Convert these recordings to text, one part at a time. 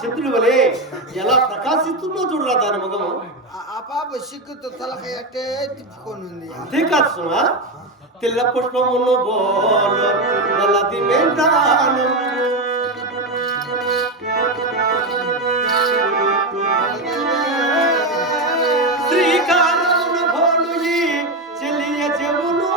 చంద్రుడి వలె ఎలా ప్రకాశిస్తుందో చూడరా దాని ముఖము. ఆ పాప సిగ్గుతో తలకాయ అట్టే తిప్పుకొని ఉంది. అంతే కాదు సుమా, తెల్ల పుష్పమును బోలు నల్లది మేంటాను శ్రీకారమును బోలు ఈ చెలియ చెవులు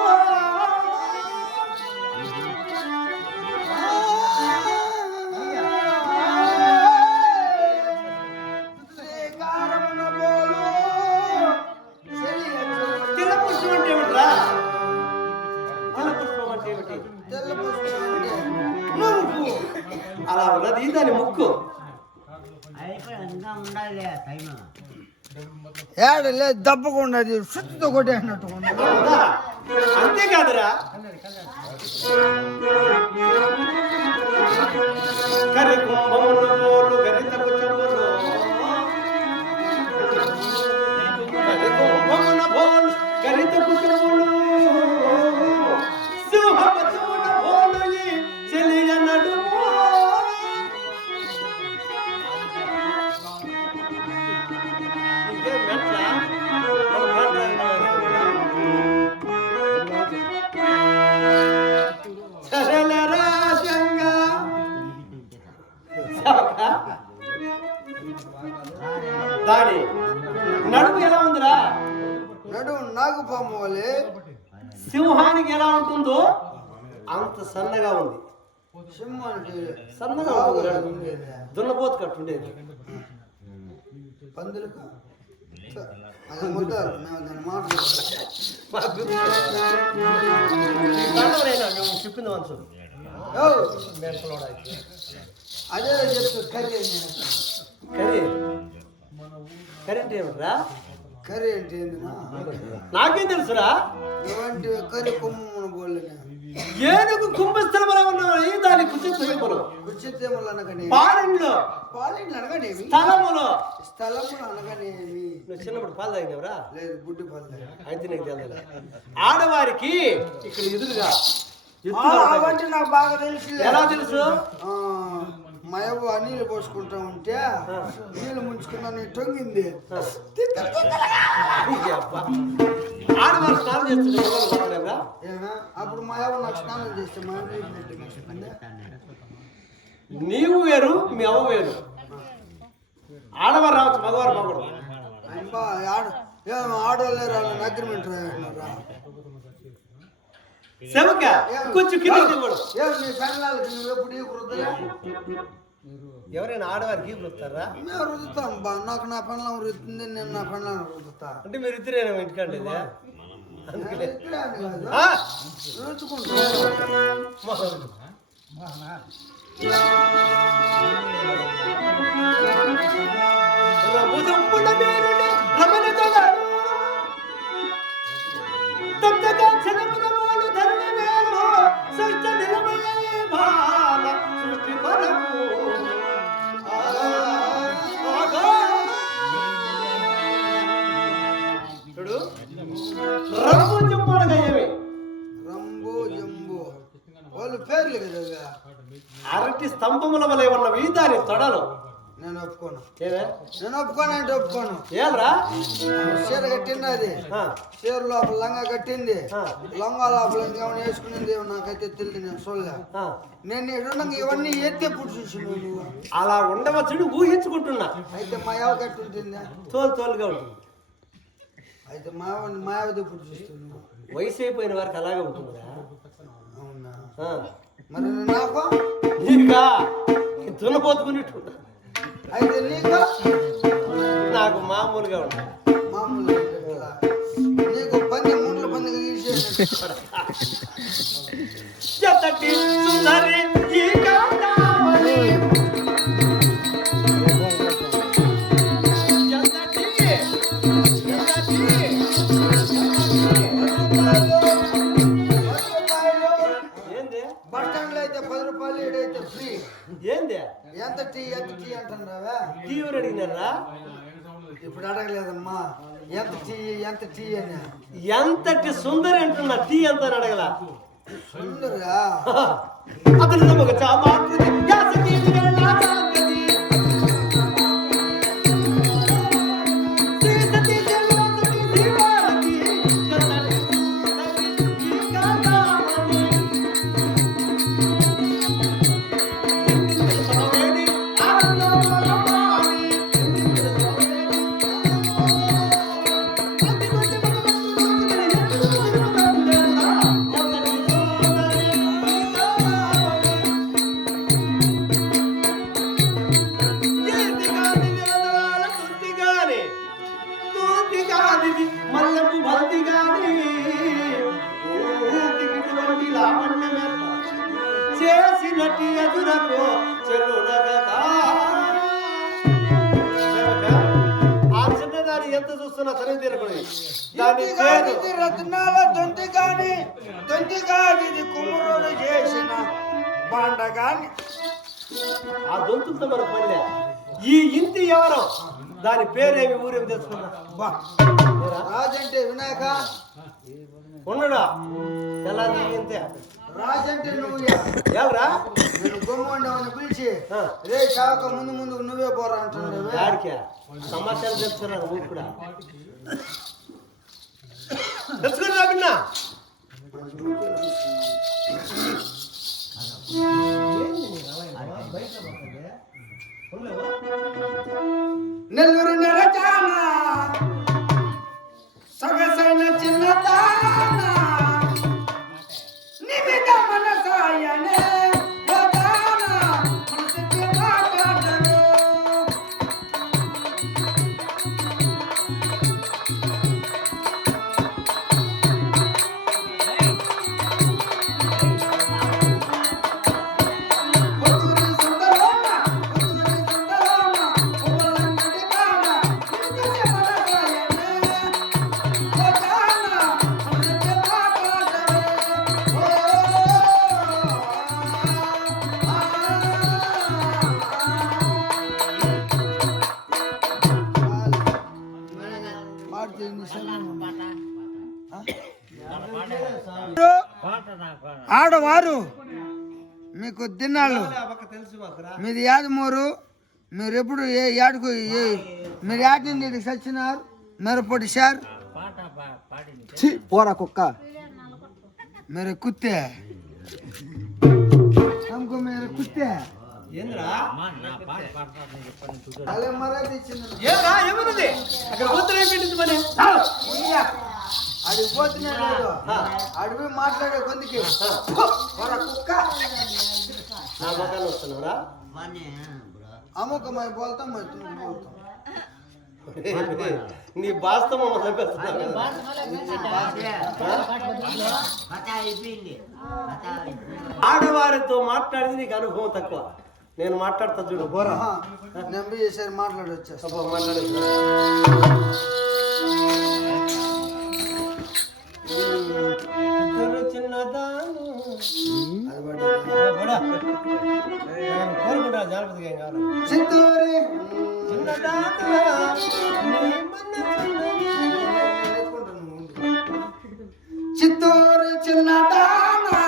తెల్ల పుష్పం అంటే ఏమిట్రా? తెల్ల పుష్పం అంటే ఏమిటి? తెల్ల పుష్పం అంటే ముక్కు. అలా ఉన్నది దాని ముక్కు. ఏడలే దప్పకుండా సుత్తుతో కొట్టేసినట్టు అంతేకాదురా, కరి కుంభమును పోలు గరితకు చెంబులు కరి కుంభమున పోలు గరితకు చెంబులు సింహపతుమున పోలు ఈ చెలియ నడుము. ఇంకేం మెట్లా? సరేలేరా శంగా. దాని నడుము ఎలా ఉందిరా? నడుము నాగుపాము వాళ్ళే. సింహానికి ఎలా ఉంటుందో అంత సన్నగా ఉంది. సింహానికి సన్నగా ఉంటుంది. దున్నపోతు కట్టుండేది. పందులకు అది ముద్దారు దాన్ని మాట్లాడుతున్నాను. చెప్పింది మనసు అదే చెప్తా కర్రీ కర్రీ కర్రీ అంటే ఏమిట్రా? కర్రీ అంటే ఏందినా? నాకేం తెలుసురా? ఇలాంటి కర్రీ కొమ్ము బోళ్ళని ఏనుగు కుంభస్థలములో ఉన్నవి దాని కుచిత్రములు కుచిత్రములు అనగానే పాలెంలో పాలెండ్లు అనగానేమి స్థలములో స్థలములు అనగానేమి. నువ్వు చిన్నప్పుడు పాలు తాగినవరా? లేదు బుడ్డి పాలు అయితే నీకు తెలియదు. ఆడవారికి ఇక్కడ ఎదురుగా అవన్నీ నాకు బాగా తెలుసు. ఎలా తెలుసు? మా అవ్వ నీళ్ళు పోసుకుంటా ఉంటే నీళ్ళు ముంచుకున్నా టొంగింది. ఆడవారు స్నానం చేస్తున్నా అప్పుడు మా అవ్వ నాకు స్నానం చేస్తే మా నీవు వేరు మీ అవ్వ వేరు. ఆడవారు రావచ్చు, మగవారు మగడు. ఆడవాళ్ళే రాళ్ళని అగ్రిమెంట్ రాయన్నారా? సెవక కొంచెం కింద నీ పెళ్ళాలకి నువ్వు ఎప్పుడు ఈ వృద్ధులే? ఎవరైనా ఆడవారికి వృత్తారా? మేము రుద్దుతాం బా. నాకు నా పెళ్ళం రుద్దుతుంది, నేను నా పెళ్ళం రుద్దుతా. అంటే మీరు ఇద్దరేనా ఇంటికండి? అరటి స్తంభముల వలె ఉన్నవి దాని తొడలు. నేను ఒప్పుకోను. నేను ఒప్పుకోను అంటే ఒప్పుకోను. ఏరా చీర కట్టింది, అది చీర లోపల లంగా కట్టింది, లంగా లోపల ఇంకేమైనా వేసుకునేది నాకైతే తెలియదు. నేను చూడలే. నేను ఎడుండగా ఇవన్నీ ఎత్తే పుట్టి చూసి నువ్వు అలా ఉండవచ్చుడు ఊహించుకుంటున్నా. అయితే మాయావ కట్టి ఉంటుందా? తోలుగా ఉంటుంది. అయితే మాయావది పుట్టి చూస్తున్నావు. వయసు అయిపోయిన వారికి అలాగే ఉంటుందా? అవునా? మరి నాకు నీకా దున్నపోతుకున్నట్టు. అయితే నీకు నాకు మామూలుగా ఉంటుంది. మామూలుగా నీకు పంది ముండ్ల పందిగా తీసేసి ఎంత టీ అంటున్నావా? టీ ఎవరు అడిగినారా? ఇప్పుడు అడగలేదమ్మా. ఎంత టీ అని. ఎంతటి సుందరి అంటున్నా, టీ ఎంత అని అడగల. సుందరా అతను ఒక చామాకృతి చూస్తున్నా చదివి తీరకూడదు. దాని పేరు ఇది రత్నాల దొంతి కాని కుమ్మరుడు చేసిన బండ కాని. ఆ దొంతులతో మన పనిలే. ఈ ఇంటి ఎవరో దాని పేరేమి ఊరేమి తెలుసుకున్నా. రాజంటే వినాయక ఉండడా తెల్లారి ఇంతే. రాజంటే నువ్వు ఎవరా నేను గొమ్మండవని పిలిచి రే కాక ముందుకు నువ్వే పోరా అంటున్నాడు. ఆడికే సమాచారం చెప్తున్నారు ఊరు కూడా తెలుసుకున్నా బిన్నా. నెల్లూరు నెరచాన సొగసైన చిన్నదాన నిమిత మనసాయనే వదాన మనసుకి మాట్లాడను. ఆడవారు మీకు దినాలు మీది యాదమూరు. మీరు ఎప్పుడు యాడకు మీరు యాటిండి సచ్చినారు మిరపొడి సార్ పోరా కుక్క. मेरे कुत्ते हमको मेरे कुत्ते అలా మరాఠీ ఏరా ఏమన్నది అక్కడ పోతనే పెట్టింది మరి. అడిగి పోతున్నాడు అడిగి మాట్లాడే కొందికి కుక్క నా మకాన్ వస్తున్నారా అమ్మక మై బోల్తా మై తుమ్ బోల్తా నీ బాస్తమ ఆడవారితో మాట్లాడింది నీకు అనుభవం తక్కువ. నేను మాట్లాడతా చూడు బోరా నెంబి చేసారు మాట్లాడి వచ్చేస్తా మాట్లాడే చిన్నదాను కోరుకుంటా జాగ్రత్తగా ఏం కావాలి. చిత్తూరి చిత్తూరు చిన్నదానా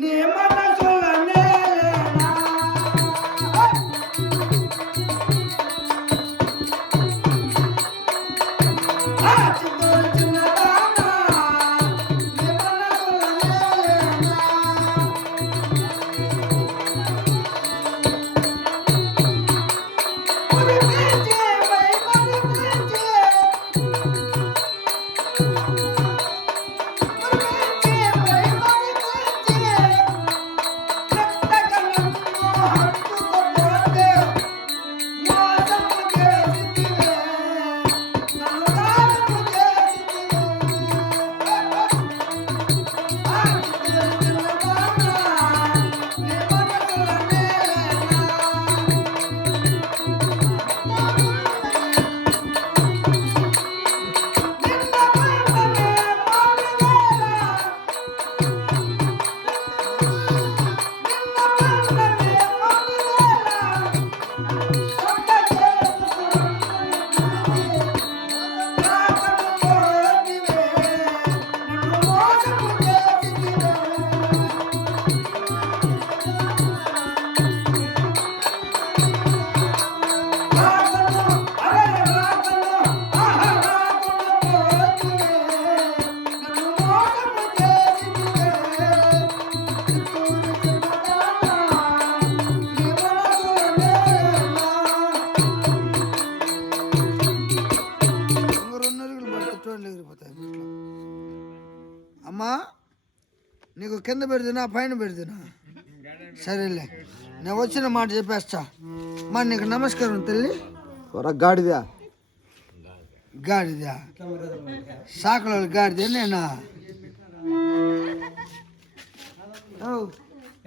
నీ మనసులనే చిత్తూరు చిన్నదానా నీ మనసులనే అమ్మా నీకు కింద పెడుతున్నా పైన పెడుతున్నా సరేలే నేను వచ్చిన మాట చెప్పేస్తా మా నీకు నమస్కారం తల్లి గాడిదా గాడిదా సాకుల గాడిదే నేనా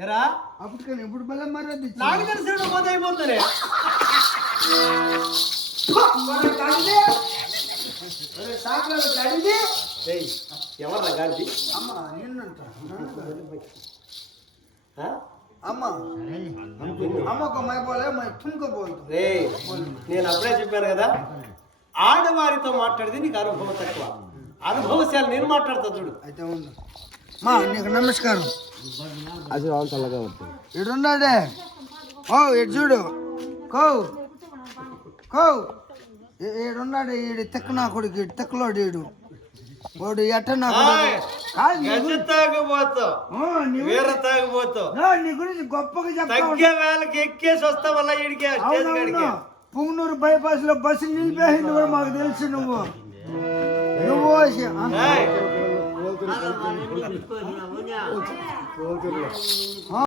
ఎరా అప్పటికని ఎప్పుడు బలం మర్యాద నాకు తెలిసిన పోతే అయిపోతుంది. సాకులు అడిగి ఏయ్, ఎవర్రా గాడిది? అమ్మ నిన్నంట ఆ? అమ్మ అమ్మకు మైపోలే మై తుమ్కు పోతుంది రేయ్, నేను అప్పుడే చెప్పాను కదా, ఆడవారితో మాట్లాడితే నీకు అనుభవం తక్కువ. అనుభవశాలు నేను మాట్లాడతా చూడు. అయితే ఉండు మా నీకు నమస్కారం. ఇడున్నాడే ఓ ఇటు చూడు కో కో ఈడున్నాడు ఈడు తెక్క నా కొడుకు ఈడు తెక్కలోడు ఈడు వాడు ఎట్ట నా ఆయ్, గజ తాగుబోతావు, వీర తాగుబోతావు, నీ గురించి గొప్పగా చెప్తా తగ్గే వేళకి ఎక్కేసి వస్తావు వల్ల ఈడికి స్టేజ్ కాడికి. పుంగనూరు బైపాస్ లో బస్సు నిలిపేసింది కూడా మాకు తెలుసు. నువ్వు ఏయ్,